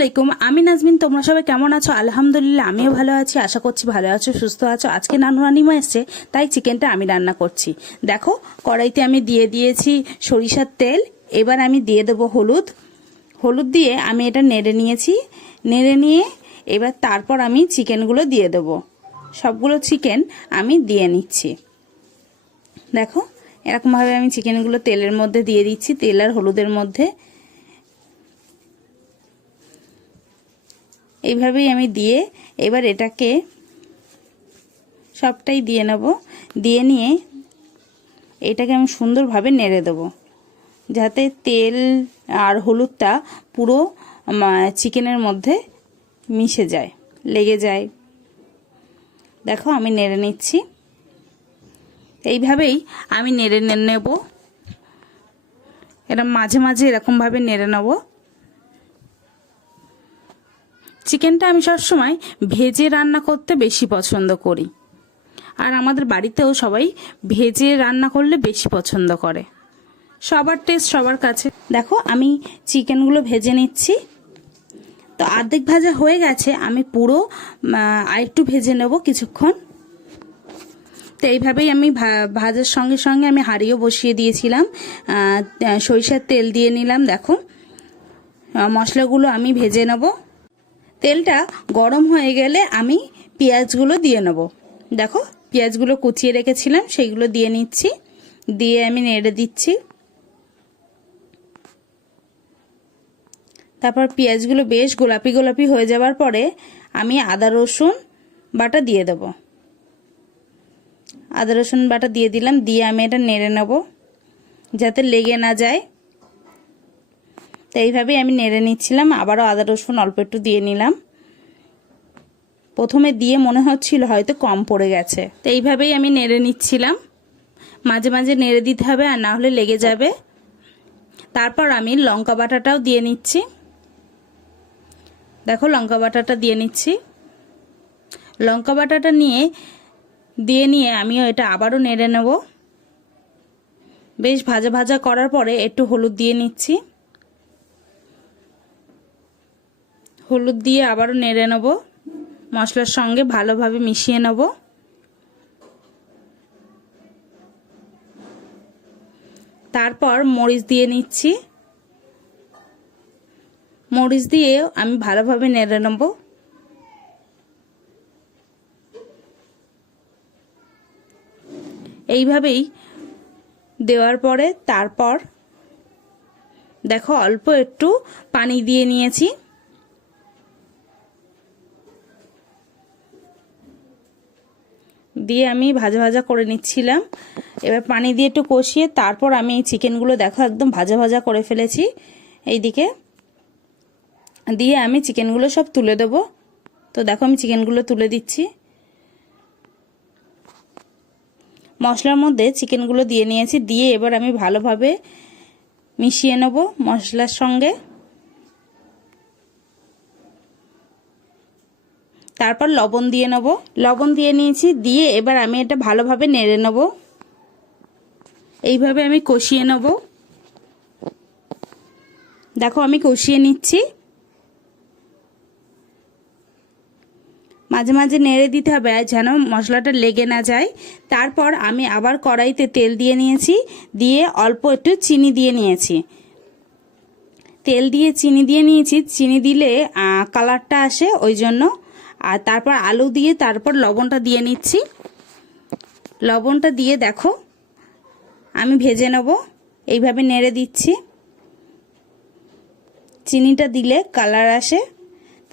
আলাইকুম। আমি নাজমিন, তোমরা সবাই কেমন আছো? আলহামদুলিল্লাহ, আমিও ভালো আছি, আশা করছি ভালো আছো, সুস্থ আছো। আজকে নানু রানিমা এসছে, তাই চিকেনটা আমি রান্না করছি। দেখো, কড়াইতে আমি দিয়ে দিয়েছি সরিষার তেল, এবার আমি দিয়ে দেবো হলুদ। হলুদ দিয়ে আমি এটা নেড়ে নিয়েছি, নেড়ে নিয়ে এবার তারপর আমি চিকেনগুলো দিয়ে দেবো। সবগুলো চিকেন আমি দিয়ে নিচ্ছি। দেখো, এরকমভাবে আমি চিকেনগুলো তেলের মধ্যে দিয়ে দিচ্ছি, তেল আর হলুদের মধ্যে। এইভাবেই আমি দিয়ে এবার এটাকে সবটাই দিয়ে নেব। দিয়ে নিয়ে এটাকে আমি সুন্দরভাবে নেড়ে দেবো। যাতে তেল আর হলুদটা পুরো চিকেনের মধ্যে মিশে যায়, লেগে যায়। দেখো আমি নেড়ে নিচ্ছি। এইভাবেই আমি নেড়ে নেব। এরকম মাঝে মাঝে এরকমভাবে নেড়ে নেব। চিকেনটা আমি সবসময় ভেজে রান্না করতে বেশি পছন্দ করি। আর আমাদের বাড়িতেও সবাই ভেজে রান্না করলে বেশি পছন্দ করে। সবার টেস্ট সবার কাছে। দেখো, আমি চিকেনগুলো ভেজে নিচ্ছি। তো অর্ধেক ভাজা হয়ে গেছে, আমি পুরো আরেকটু ভেজে নেব কিছুক্ষণ। তো এইভাবেই আমি ভাজার সঙ্গে সঙ্গে আমি হাঁড়িও বসিয়ে দিয়েছিলাম। সরিষার তেল দিয়ে নিলাম, দেখো। মশলাগুলো আমি ভেজে নেব। তেলটা গরম হয়ে গেলে আমি পেঁয়াজগুলো দিয়ে নেব। দেখো, পেঁয়াজগুলো কুচিয়ে রেখেছিলাম, সেইগুলো দিয়ে নিচ্ছি। দিয়ে আমি নেড়ে দিচ্ছি। তারপর পেঁয়াজগুলো বেশ গোলাপি গোলাপি হয়ে যাওয়ার পরে আমি আদা, রসুন বাটা দিয়ে দেব। আদা, রসুন বাটা দিয়ে দিলাম, দিয়ে আমি এটা নেড়ে নেব। যাতে লেগে না যায়। তো এইভাবেই আমি নেড়ে নিচ্ছিলাম। আবারও আদা, রসুন অল্প একটু দিয়ে নিলাম। প্রথমে দিয়ে মনে হচ্ছিল হয়তো কম পড়ে গেছে। তো এইভাবেই আমি নেড়ে নিচ্ছিলাম। মাঝে মাঝে নেড়ে দিতে হবে আর না হলে লেগে যাবে। তারপর আমি লঙ্কা বাটাটাও দিয়ে নিচ্ছি। দেখো লঙ্কা বাটাটা দিয়ে নিচ্ছি। লঙ্কা বাটাটা নিয়ে, দিয়ে নিয়ে আমিও এটা আবারও নেড়ে নেব। বেশ ভাজা ভাজা করার পরে একটু হলুদ দিয়ে নিচ্ছি। হলুদ দিয়ে আবারও নেড়ে নেব। মশলার সঙ্গে ভালোভাবে মিশিয়ে নেব। তারপর মরিচ দিয়ে নিচ্ছি। মরিচ দিয়ে আমি ভালোভাবে নেড়ে নেব। এইভাবেই দেওয়ার পরে তারপর দেখো অল্প একটু পানি দিয়ে নিয়েছি। দিয়ে আমি ভাজা ভাজা করে নিচ্ছিলাম। এবার পানি দিয়ে একটু কষিয়ে তারপর আমি এই চিকেনগুলো দেখো একদম ভাজা ভাজা করে ফেলেছি। এইদিকে দিয়ে আমি চিকেনগুলো সব তুলে দেব। তো দেখো আমি চিকেনগুলো তুলে দিচ্ছি। মশলার মধ্যে চিকেনগুলো দিয়ে নিয়েছি। দিয়ে এবার আমি ভালোভাবে মিশিয়ে নেব মশলার সঙ্গে। তারপর লবণ দিয়ে নেব। লবণ দিয়ে নিয়েছি, দিয়ে এবার আমি এটা ভালোভাবে নেড়ে নেব। এইভাবে আমি কষিয়ে নেব। দেখো আমি কষিয়ে নিচ্ছি। মাঝে মাঝে নেড়ে দিতে হবে, যেন মশলাটা লেগে না যায়। তারপর আমি আবার কড়াইতে তেল দিয়ে নিয়েছি, দিয়ে অল্প একটু চিনি দিয়ে নিয়েছি। তেল দিয়ে চিনি দিয়ে নিয়েছি, চিনি দিলে কালারটা আসে, ওই জন্য আর তারপর আলু দিয়ে তারপর লবণটা দিয়ে নিচ্ছি। লবণটা দিয়ে দেখো, আমি ভেজে নেব, এইভাবে নেড়ে দিচ্ছি। চিনিটা দিলে কালার আসে।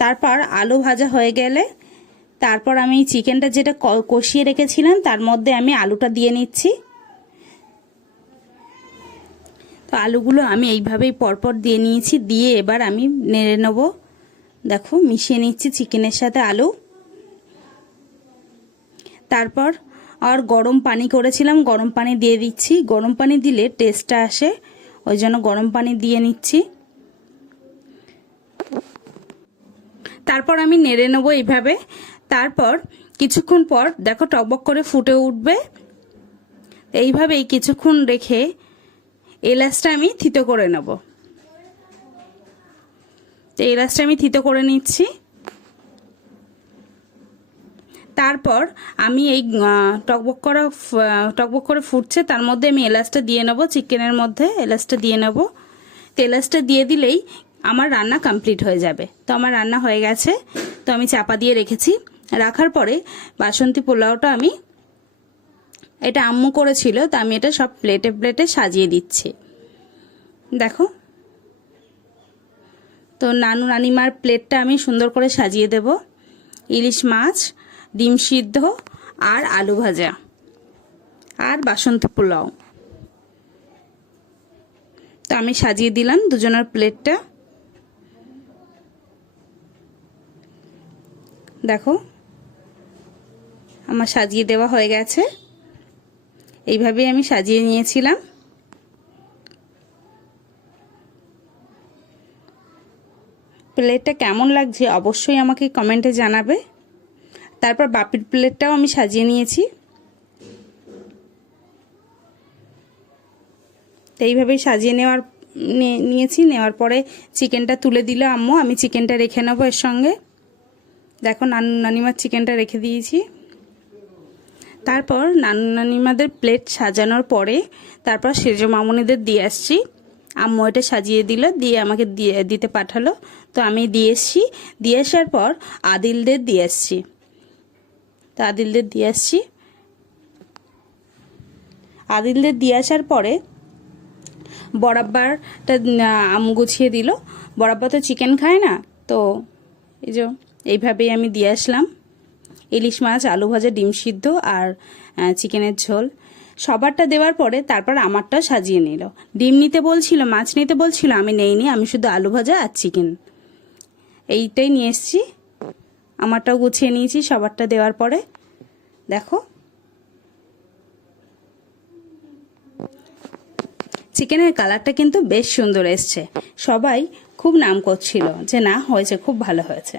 তারপর আলু ভাজা হয়ে গেলে তারপর আমি চিকেনটা যেটা কষিয়ে রেখেছিলাম, তার মধ্যে আমি আলুটা দিয়ে নিচ্ছি। তো আলুগুলো আমি এইভাবেই পরপর দিয়ে নিয়েছি, দিয়ে এবার আমি নেড়ে নেব। দেখো, মিশিয়ে নিচ্ছি চিকেনের সাথে আলু। তারপর আর গরম পানি করেছিলাম, গরম পানি দিয়ে দিচ্ছি। গরম পানি দিলে টেস্টটা আসে, ওই জন্য গরম পানি দিয়ে নিচ্ছি। তারপর আমি নেড়ে নেব এইভাবে। তারপর কিছুক্ষণ পর দেখো টকবক করে ফুটে উঠবে। এইভাবেই কিছুক্ষণ রেখে এলাচটা আমি থিতো করে নেব। তো এলাচটা আমি থিতো করে নিচ্ছি। তারপর আমি এই টকবক করা টকবক করে ফুটছে, তার মধ্যে আমি এলাচটা দিয়ে নেব, চিকেনের মধ্যে এলাচটা দিয়ে নেব। তো এলাচটা দিয়ে দিলেই আমার রান্না কমপ্লিট হয়ে যাবে। তো আমার রান্না হয়ে গেছে, তো আমি চাপা দিয়ে রেখেছি। রাখার পরে বাসন্তী পোলাওটা আমি, এটা আম্মু করেছিল, তো আমি এটা সব প্লেটে প্লেটে সাজিয়ে দিচ্ছি। দেখো। তো নানু নানিমার প্লেটটা আমি সুন্দর করে সাজিয়ে দেব। ইলিশ মাছ, ডিম সিদ্ধ আর আলু ভাজা আর বাসন্তী পোলাও। তো আমি সাজিয়ে দিলাম দুজনের প্লেটটা। দেখো, আমার সাজিয়ে দেওয়া হয়ে গেছে। এইভাবেই আমি সাজিয়ে নিয়েছিলাম। প্লেটটা কেমন লাগছে অবশ্যই আমাকে কমেন্টে জানাবে। তারপর বাপির প্লেটটাও আমি সাজিয়ে নিয়েছি। তো এইভাবেই সাজিয়ে নেওয়ার নিয়েছি। নেওয়ার পরে চিকেনটা তুলে দিল আম্মু। আমি চিকেনটা রেখে নেব এর সঙ্গে। দেখো নানু নানিমার চিকেনটা রেখে দিয়েছি। তারপর নানু নানিমাদের প্লেট সাজানোর পরে তারপর সেজ মামুনিদের দিয়ে আসছি। আম্মু এটা সাজিয়ে দিল, দিয়ে আমাকে দিয়ে, দিতে পাঠালো। তো আমি দিয়ে এসছি। দিয়ে আসার পর আদিলদের দিয়ে আসছি। তো আদিলদের দিয়ে আসছি। আদিলদের দিয়ে আসার পরে বরাব্বারটা আম গুছিয়ে দিল। বরাব্বা তো চিকেন খায় না, তো এই যে এইভাবেই আমি দিয়ে আসলাম। ইলিশ মাছ, আলু ভাজা, ডিম সিদ্ধ আর চিকেনের ঝোল। সবারটা দেওয়ার পরে তারপর আমারটাও সাজিয়ে নিল। ডিম নিতে বলছিল, মাছ নিতে বলছিল, আমি নেইনি, আমি শুধু আলু ভাজা আর চিকেন এইটাই নিয়ে এসছি। আমারটাও গুছিয়ে নিয়েছি সবারটা দেওয়ার পরে। দেখো। চিকেনের কালারটা কিন্তু বেশ সুন্দর এসছে। সবাই খুব নাম করছিল যে, না, হয়েছে, খুব ভালো হয়েছে।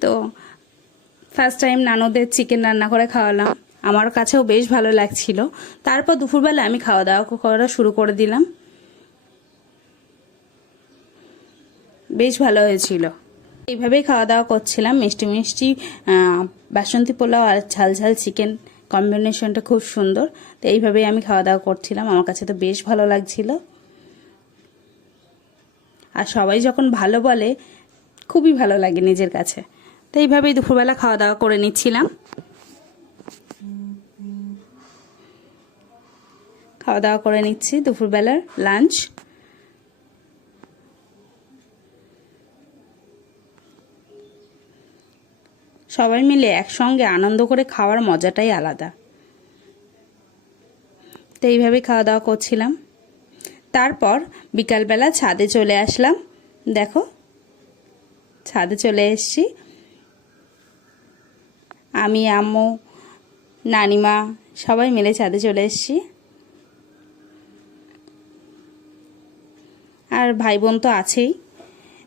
তো ফার্স্ট টাইম নানুদের চিকেন রান্না করে খাওয়ালাম। আমার কাছেও বেশ ভালো লাগছিল। তারপর দুপুরবেলা আমি খাওয়া দাওয়া করা শুরু করে দিলাম। বেশ ভালো হয়েছিল। এইভাবেই খাওয়া দাওয়া করছিলাম। মিষ্টি মিষ্টি বাসন্তী পোলাও আর ঝাল ঝাল চিকেন কম্বিনেশনটা খুব সুন্দর। তো এইভাবেই আমি খাওয়া দাওয়া করছিলাম। আমার কাছে তো বেশ ভালো লাগছিল। আর সবাই যখন ভালো বলে, খুবই ভালো লাগে নিজের কাছে। তো এইভাবেই দুপুরবেলা খাওয়া দাওয়া করে নিচ্ছিলাম। খাওয়া দাওয়া করে নিচ্ছি দুপুরবেলার লাঞ্চ। সবাই মিলে একসঙ্গে আনন্দ করে খাওয়ার মজাটাই আলাদা। তো এইভাবেই খাওয়া দাওয়া করছিলাম। তারপর বিকালবেলা ছাদে চলে আসলাম। দেখো, ছাদে চলে এসেছি। আমি, আম্মু, নানিমা সবাই মিলে ছাদে চলে এসেছি। আর ভাই বোন তো আছেই।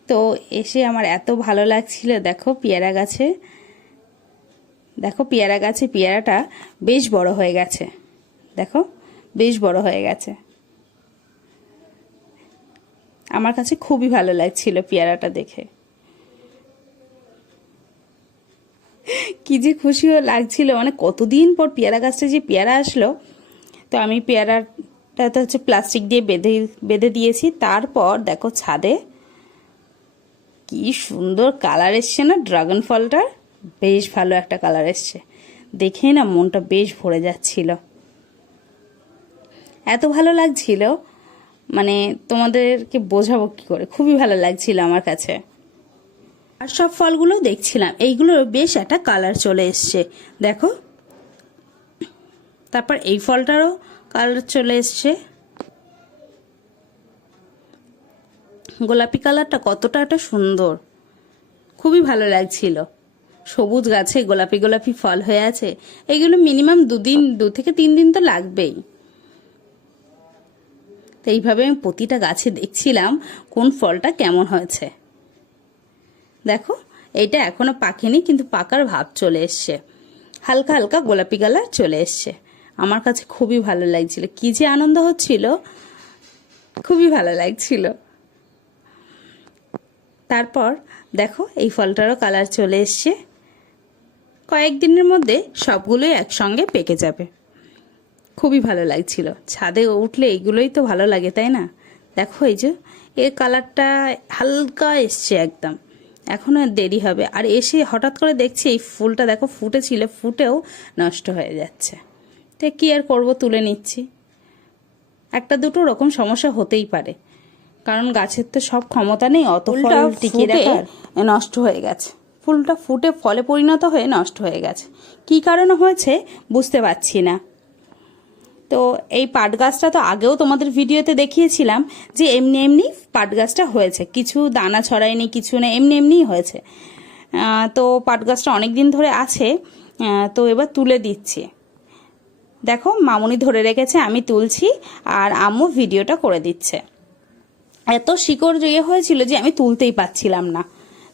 তো এসে আমার এত ভালো লাগছিল, দেখো পেয়ারা গাছে। দেখো পেয়ারা গাছে পেয়ারাটা বেশ বড় হয়ে গেছে। দেখো, বেশ বড় হয়ে গেছে। আমার কাছে খুবই ভালো লাগছিল পেয়ারাটা দেখে। কি যে খুশিও লাগছিল মানে কতদিন পর পেয়ারা গাছটা যে পেয়ারা আসলো, তো আমি পেয়ারাটা তো হচ্ছে প্লাস্টিক দিয়ে বেঁধে বেঁধে দিয়েছি। তারপর দেখো ছাদে কি সুন্দর কালার এসছে না ড্রাগন ফলটার? বেশ ভালো একটা কালার এসছে। দেখেই না মনটা বেশ ভরে যাচ্ছিল। এত ভালো লাগছিল মানে তোমাদেরকে বোঝাবো কি করে? খুবই ভালো লাগছিল আমার কাছে। আর সব ফলগুলো দেখছিলাম এইগুলোর বেশ একটা কালার চলে এসছে। দেখো, তারপর এই ফলটারও কালার চলে এসছে। গোলাপি কালারটা কতটা একটা সুন্দর। খুবই ভালো লাগছিল। সবুজ গাছে গোলাপি গোলাপি ফল হয়ে আছে। এগুলো মিনিমাম দুদিন, দু থেকে তিন দিন তো লাগবেই। তো এইভাবে আমি প্রতিটা গাছে দেখছিলাম কোন ফলটা কেমন হয়েছে। দেখো, এইটা এখনও পাকেনি, কিন্তু পাকার ভাব চলে এসছে। হালকা হালকা গোলাপি কালার চলে এসছে। আমার কাছে খুবই ভালো লাগছিল। কি যে আনন্দ হচ্ছিল, খুবই ভালো লাগছিল। তারপর দেখো, এই ফলটারও কালার চলে এসছে। কয়েকদিনের মধ্যে সবগুলোই একসঙ্গে পেকে যাবে। খুবই ভালো লাগছিল। ছাদে উঠলে এইগুলোই তো ভালো লাগে, তাই না? দেখো এই যে, এর কালারটা হালকা এসছে একদম। এখনও দেরি হবে। আর এসে হঠাৎ করে দেখছি এই ফুলটা দেখো, ফুটেছিল, ফুটেও নষ্ট হয়ে যাচ্ছে। তো কী আর করব তুলে নিচ্ছি। একটা দুটো রকম সমস্যা হতেই পারে। কারণ গাছের তো সব ক্ষমতা নেই অত ফল টিকিয়ে রাখার। নষ্ট হয়ে গেছে। ফুলটা ফুটে ফলে পরিণত হয়ে নষ্ট হয়ে গেছে। কী কারণে হয়েছে বুঝতে পারছি না। তো এই পাট গাছটা তো আগেও তোমাদের ভিডিওতে দেখিয়েছিলাম যে এমনি এমনি পাট গাছটা হয়েছে। কিছু দানা ছড়ায়নি কিছু না এমনি এমনিই হয়েছে। তো পাট গাছটা অনেক দিন ধরে আছে। তো এবার তুলে দিচ্ছি। দেখো, মামুনি ধরে রেখেছে, আমি তুলছি, আর আম্মু ভিডিওটা করে দিচ্ছে। এত শিকড় ইয়ে হয়েছিল যে আমি তুলতেই পারছিলাম না।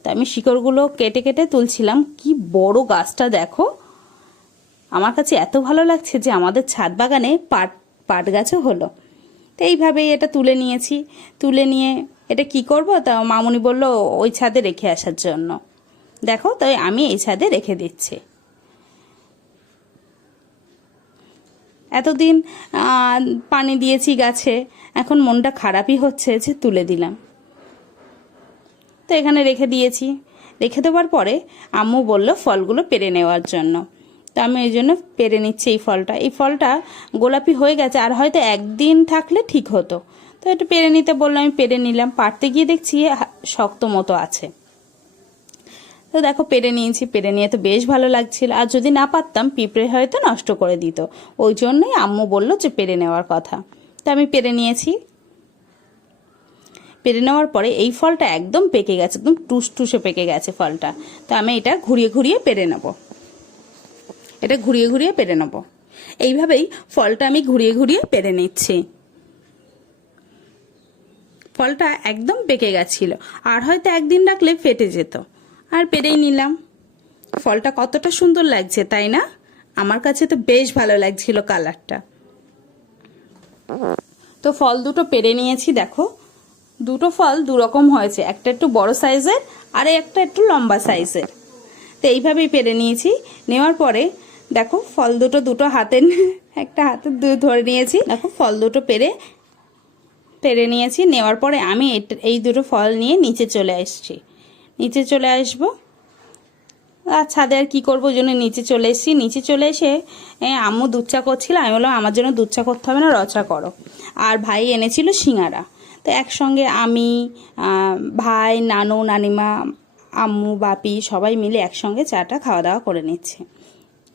তো আমি শিকড়গুলো কেটে কেটে তুলছিলাম। কি বড় গাছটা দেখো। আমার কাছে এত ভালো লাগছে যে আমাদের ছাদ বাগানে পাট পাট গাছও হলো। তো এইভাবেই এটা তুলে নিয়েছি। তুলে নিয়ে এটা কি করব? তা মামুনি বলল, ওই ছাদে রেখে আসার জন্য। দেখো, তাই আমি এই ছাদে রেখে দিচ্ছি। এতদিন পানি দিয়েছি গাছে, এখন মনটা খারাপই হচ্ছে যে তুলে দিলাম। তো এখানে রেখে দিয়েছি। রেখে দেওয়ার পরে আম্মু বলল ফলগুলো পেরে নেওয়ার জন্য। তো আমি ওই জন্য পেরে নিচ্ছি এই ফলটা। এই ফলটা গোলাপি হয়ে গেছে, আর হয়তো একদিন থাকলে ঠিক হতো। তো একটু পেরে নিতে বলল, আমি পেরে নিলাম। পারতে গিয়ে দেখছি শক্ত মতো আছে। তো দেখো, পেরে নিয়েছি, পেরে নিয়ে তো বেশ ভালো লাগছিল। আর যদি না পারতাম, পিঁপড়ে হয়তো নষ্ট করে দিত। ওই জন্যই আম্মু বলল যে পেরে নেওয়ার কথা। তো আমি পেরে নিয়েছি। পেরে নেওয়ার পরে এই ফলটা একদম পেকে গেছে, একদম টুসটুসে পেকে গেছে ফলটা। তো আমি এটা ঘুরিয়ে ঘুরিয়ে পেরে নেব। এটা ঘুরিয়ে ঘুরিয়ে পেরে নেব। এইভাবেই ফলটা আমি ঘুরিয়ে ঘুরিয়ে পেরে নিচ্ছি। ফলটা একদম পেকে গেছিল। আর হয়তো একদিন রাখলে ফেটে যেত। আর পেরেই নিলাম। ফলটা কতটা সুন্দর লাগছে, তাই না? আমার কাছে তো বেশ ভালো লাগছিল কালারটা। তো ফল দুটো পেরে নিয়েছি, দেখো। দুটো ফল দু রকম হয়েছে, একটা একটু বড় সাইজের আর একটা একটু লম্বা সাইজের। তো এইভাবেই পেরে নিয়েছি। নেওয়ার পরে, দেখো, ফল দুটো দুটো হাতে একটা হাতে ধরে নিয়েছি। দেখো, ফল দুটো পেরে পেরে নিয়েছি। নেওয়ার পরে আমি এই দুটো ফল নিয়ে নিচে চলে আসছি নিচে চলে আসব। আর ছাদে আর কী করব ওই জন্য নিচে চলে এসেছি। নিচে চলে এসে আম্মু দুধ চা করছিল। আমি বললাম, আমার জন্য দুধ চা করতে হবে না রচা করো। আর ভাই এনেছিল সিঙ্গারা। তো একসঙ্গে আমি ভাই, নানু, নানিমা, আম্মু, বাপি সবাই মিলে একসঙ্গে চাটা খাওয়া দাওয়া করে নিচ্ছে।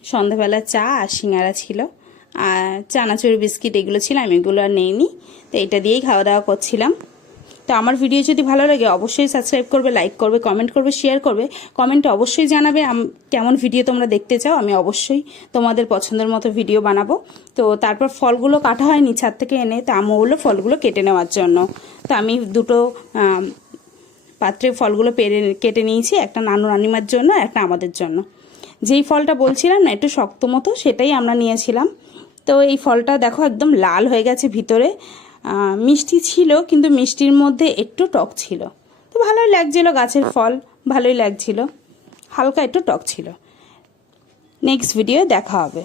সন্ধ্যাবেলা চা আর সিঙ্গারা ছিল। আর চানাচুর বিস্কিট এগুলো ছিল, আমি এগুলো আর নেইনি। তো এটা দিয়েই খাওয়া দাওয়া করছিলাম। তো আমার ভিডিও যদি ভালো লাগে, অবশ্যই সাবস্ক্রাইব করবে লাইক করবে কমেন্ট করবে শেয়ার করবে। কমেন্টে অবশ্যই জানাবে কেমন ভিডিও তোমরা দেখতে চাও, আমি অবশ্যই তোমাদের পছন্দের মতো ভিডিও বানাবো। তো তারপর ফলগুলো কাটা হয়নি ছাদ থেকে এনে, তো আমু বলল ফলগুলো কেটে নেওয়ার জন্য। তো আমি দুটো পাত্রে ফলগুলো পেরে, কেটে নিয়েছি, একটা নানু রানিমার জন্য একটা আমাদের জন্য। যেই ফলটা বলছিলাম না, একটু শক্ত মতো, সেটাই আমরা নিয়েছিলাম। তো এই ফলটা দেখো একদম লাল হয়ে গেছে ভিতরে। মিষ্টি ছিল, কিন্তু মিষ্টির মধ্যে একটু টক ছিল। তো ভালোই লাগছিল গাছের ফল, ভালোই লাগছিল। হালকা একটু টক ছিল। নেক্সট ভিডিও দেখা হবে।